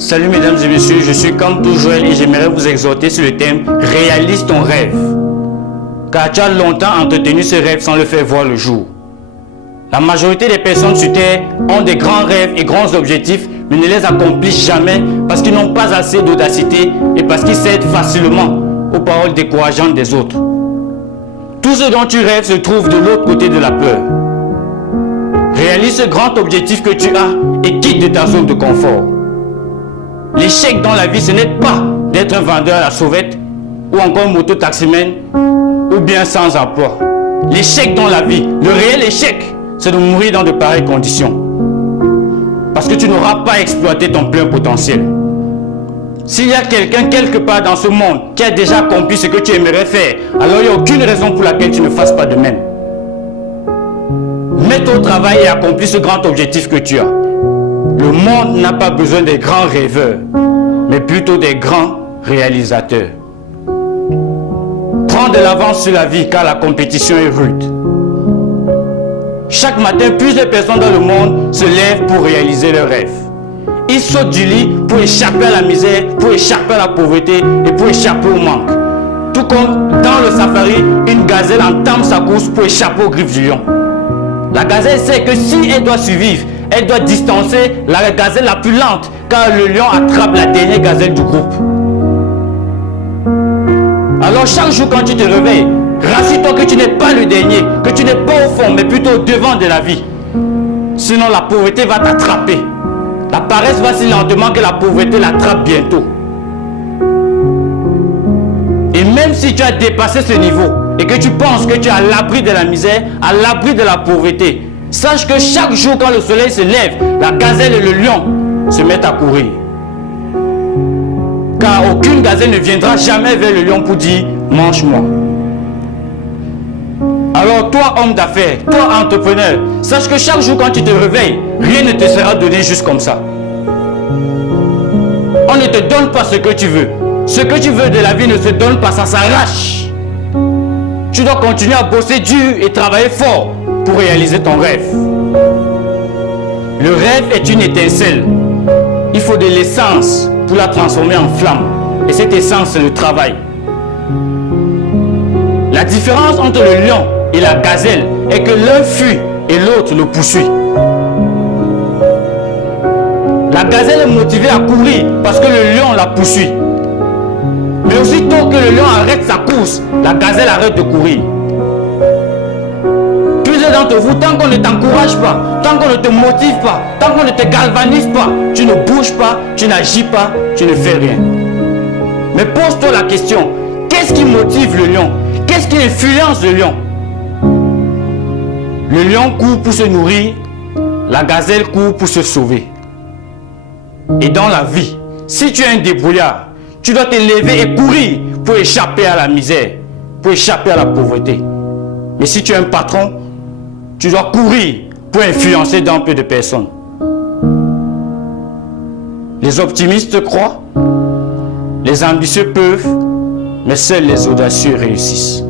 Salut mesdames et messieurs, je suis comme toujours et j'aimerais vous exhorter sur le thème « Réalise ton rêve ». Car tu as longtemps entretenu ce rêve sans le faire voir le jour. La majorité des personnes sur Terre ont des grands rêves et grands objectifs, mais ne les accomplissent jamais parce qu'ils n'ont pas assez d'audacité et parce qu'ils cèdent facilement aux paroles décourageantes des autres. Tout ce dont tu rêves se trouve de l'autre côté de la peur. Réalise ce grand objectif que tu as et quitte de ta zone de confort. L'échec dans la vie, ce n'est pas d'être un vendeur à la sauvette ou encore un moto-taximan ou bien sans emploi. L'échec dans la vie, le réel échec, c'est de mourir dans de pareilles conditions. Parce que tu n'auras pas exploité ton plein potentiel. S'il y a quelqu'un quelque part dans ce monde qui a déjà accompli ce que tu aimerais faire, alors il n'y a aucune raison pour laquelle tu ne fasses pas de même. Mets-toi au travail et accomplis ce grand objectif que tu as. Le monde n'a pas besoin des grands rêveurs, mais plutôt des grands réalisateurs. Prends de l'avance sur la vie car la compétition est rude. Chaque matin, plusieurs personnes dans le monde se lèvent pour réaliser leurs rêves. Ils sautent du lit pour échapper à la misère, pour échapper à la pauvreté et pour échapper au manque. Tout comme dans le safari, une gazelle entame sa course pour échapper aux griffes du lion. La gazelle sait que si elle doit survivre, elle doit distancer la gazelle la plus lente, car le lion attrape la dernière gazelle du groupe. Alors chaque jour quand tu te réveilles, rassure-toi que tu n'es pas le dernier, que tu n'es pas au fond, mais plutôt au devant de la vie. Sinon la pauvreté va t'attraper. La paresse va si lentement que la pauvreté l'attrape bientôt. Et même si tu as dépassé ce niveau et que tu penses que tu es à l'abri de la misère, à l'abri de la pauvreté, sache que chaque jour quand le soleil se lève, la gazelle et le lion se mettent à courir. Car aucune gazelle ne viendra jamais vers le lion pour dire « mange-moi ». Alors toi homme d'affaires, toi entrepreneur, sache que chaque jour quand tu te réveilles, rien ne te sera donné juste comme ça. On ne te donne pas ce que tu veux. Ce que tu veux de la vie ne se donne pas, ça s'arrache. Tu dois continuer à bosser dur et travailler fort pour réaliser ton rêve. Le rêve est une étincelle. Il faut de l'essence pour la transformer en flamme. Et cette essence, c'est le travail. La différence entre le lion et la gazelle est que l'un fuit et l'autre le poursuit. La gazelle est motivée à courir parce que le lion la poursuit. Mais aussitôt que le lion arrête sa course, la gazelle arrête de courir. Plusieurs d'entre vous, tant qu'on ne t'encourage pas, tant qu'on ne te motive pas, tant qu'on ne te galvanise pas, tu ne bouges pas, tu n'agis pas, tu ne fais rien. Mais pose-toi la question, qu'est-ce qui motive le lion? Qu'est-ce qui influence le lion? Le lion court pour se nourrir, la gazelle court pour se sauver. Et dans la vie, si tu es un débrouillard, tu dois te lever et courir pour échapper à la misère, pour échapper à la pauvreté. Mais si tu es un patron, tu dois courir pour influencer d'un peu de personnes. Les optimistes croient, les ambitieux peuvent, mais seuls les audacieux réussissent.